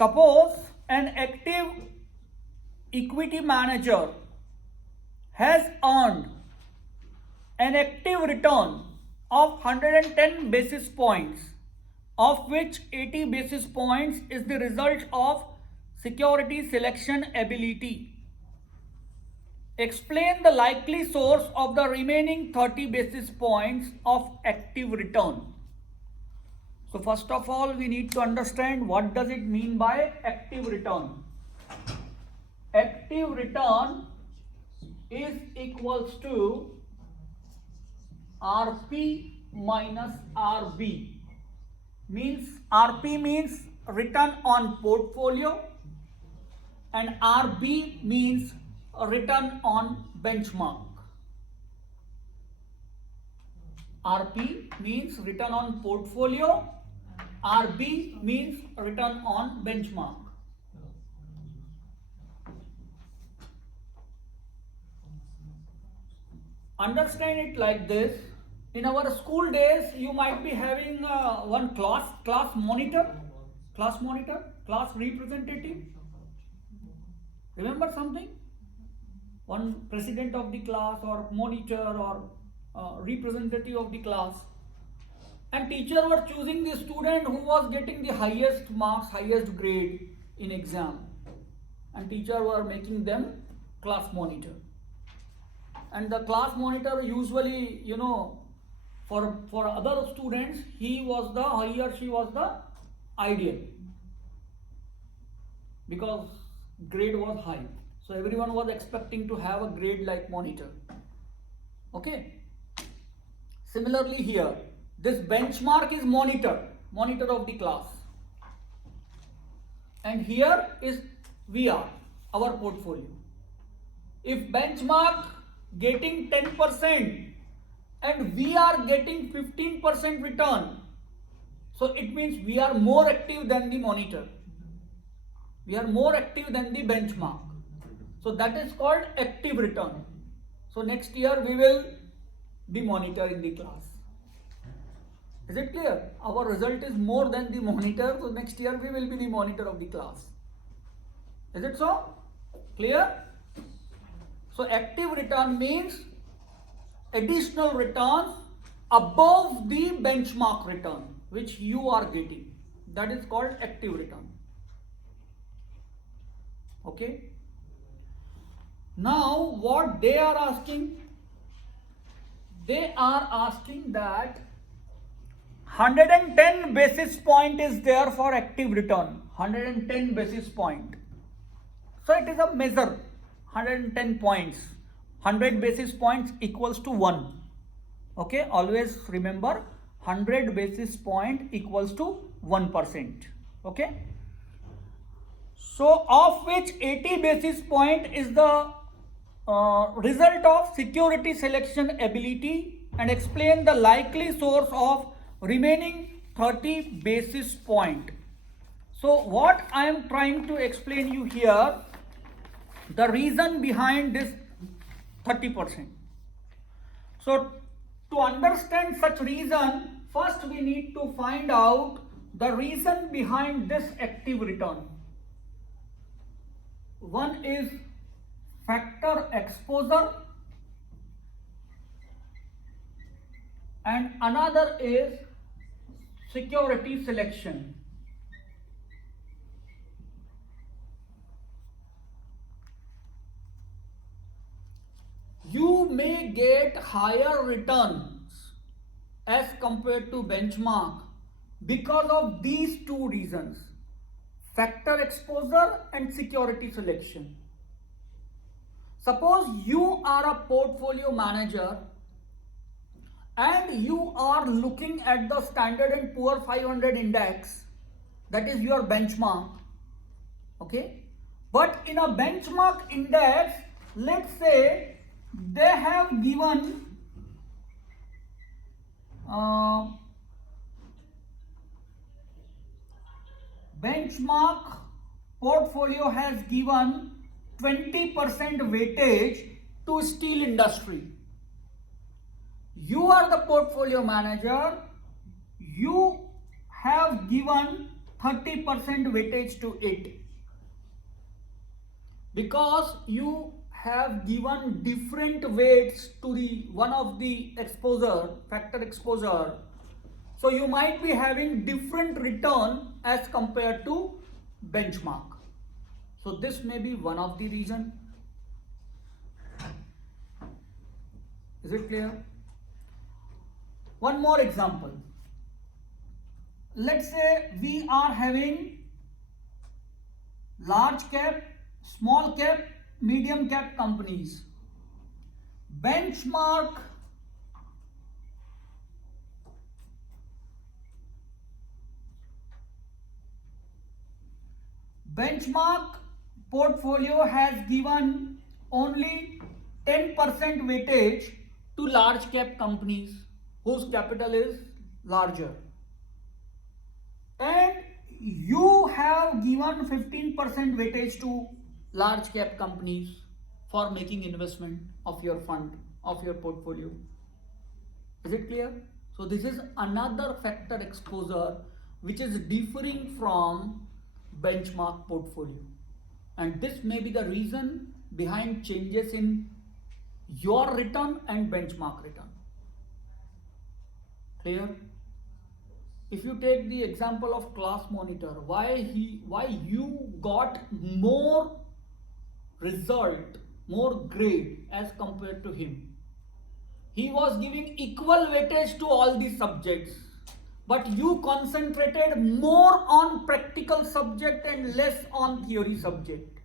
Suppose an active equity manager has earned an active return of 110 basis points, of which 80 basis points is the result of security selection ability. Explain the likely source of the remaining 30 basis points of active return. So first of all, we need to understand what does it mean by active return. Active return is equals to RP minus RB. RP means return on portfolio and RB means return on benchmark. RP means return on portfolio, RB means return on benchmark. Understand it like this. In our school days, you might be having one class monitor, class representative. Remember something? One president of the class or monitor or representative of the class. And teacher were choosing the student who was getting the highest marks, highest grade in exam. And teacher were making them class monitor. And the class monitor usually, for other students, he or she was the ideal. Because grade was high. So everyone was expecting to have a grade like monitor. Okay. Similarly here, this benchmark is monitor of the class. And here is VR, our portfolio. If benchmark getting 10% and we are getting 15% return, so it means we are more active than the monitor. We are more active than the benchmark. So that is called active return. So next year we will be monitor in the class. Is it clear? Our result is more than the monitor, so next year we will be the monitor of the class. Is it so? Clear? So active return means additional returns above the benchmark return which you are getting. That is called active return. Okay. Now what they are asking? They are asking that 110 basis point is there for active return. 110 basis point. So it is a measure. 110 points. 100 basis points equals to 1. Okay. Always remember 100 basis point equals to 1%. Okay. So of which 80 basis point is the result of security selection ability, and explain the likely source of remaining 30 basis point. So what I am trying to explain you here, the reason behind this 30%. So to understand such reason, first we need to find out the reason behind this active return. One is factor exposure and another is security selection. You may get higher returns as compared to benchmark because of these two reasons: factor exposure and security selection. Suppose you are a portfolio manager and you are looking at the Standard & Poor 500 index, that is your benchmark. Okay, but in a benchmark index, let's say they have given benchmark portfolio has given 20% weightage to steel industry. You are the portfolio manager, you have given 30% weightage to it, because you have given different weights to the one of the exposure, factor exposure. So you might be having different return as compared to benchmark. So this may be one of the reason. Is it clear? One more example. Let's say we are having large cap, small cap, medium cap companies. Benchmark portfolio has given only 10% weightage to large cap companies whose capital is larger, and you have given 15% weightage to large cap companies for making investment of your fund, of your portfolio. Is it clear? So this is another factor exposure which is differing from benchmark portfolio, and this may be the reason behind changes in your return and benchmark return. Clear? If you take the example of Class Monitor, why you got more result, more grade as compared to him? He was giving equal weightage to all the subjects, but you concentrated more on practical subject and less on theory subject.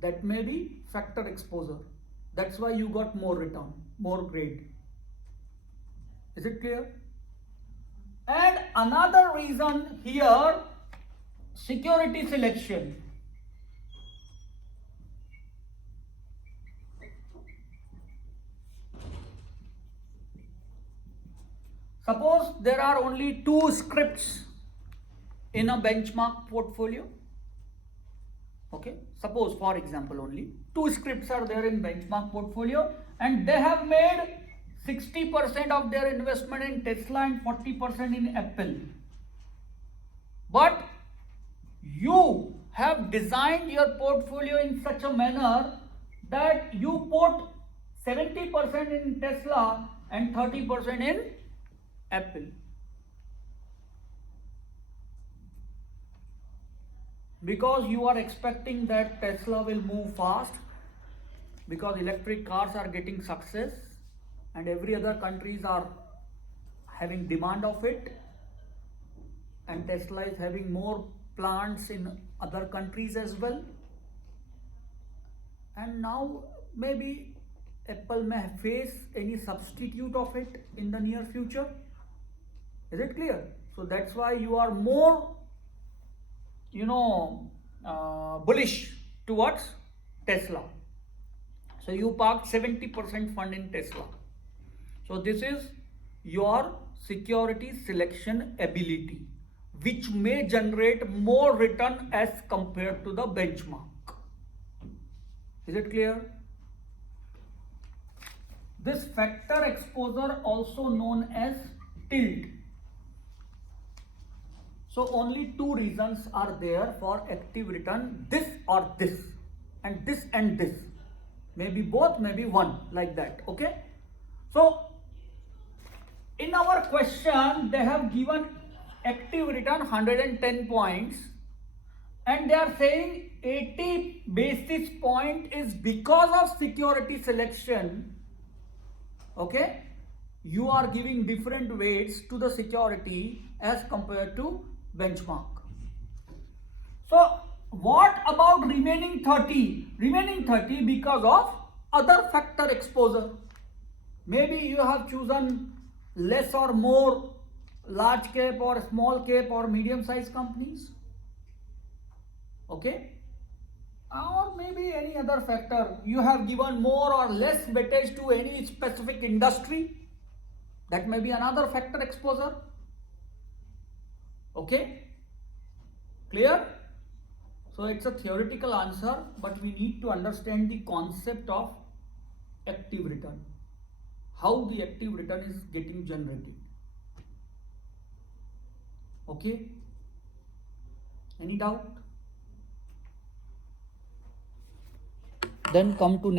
That may be factor exposure. That's why you got more return, more grade. Is it clear? And another reason here, security selection. Suppose there are only 2 scripts in a benchmark portfolio. Okay, suppose for example only 2 scripts are there in benchmark portfolio, and they have made 60% of their investment in Tesla and 40% in Apple. But you have designed your portfolio in such a manner that you put 70% in Tesla and 30% in Apple. Because you are expecting that Tesla will move fast, because electric cars are getting success and every other countries are having demand of it, and Tesla is having more plants in other countries as well, and now maybe Apple may face any substitute of it in the near future. Is it clear? So that's why you are more bullish towards Tesla. So you parked 70% fund in Tesla. So this is your security selection ability, which may generate more return as compared to the benchmark. Is it clear? This factor exposure, also known as tilt. So only 2 reasons are there for active return, this or this, and this and this. Maybe both, maybe one, like that. Okay. So in our question, they have given active return 110 points, and they are saying 80 basis point is because of security selection. Okay, you are giving different weights to the security as compared to benchmark. So what about remaining 30? Remaining 30 because of other factor exposure. Maybe you have chosen less or more large cap or small cap or medium sized companies. Okay, or maybe any other factor. You have given more or less weightage to any specific industry. That may be another factor exposure. Okay, clear? So it's a theoretical answer, but we need to understand the concept of active return, how the active return is getting generated. Okay, Any doubt? Then come to next.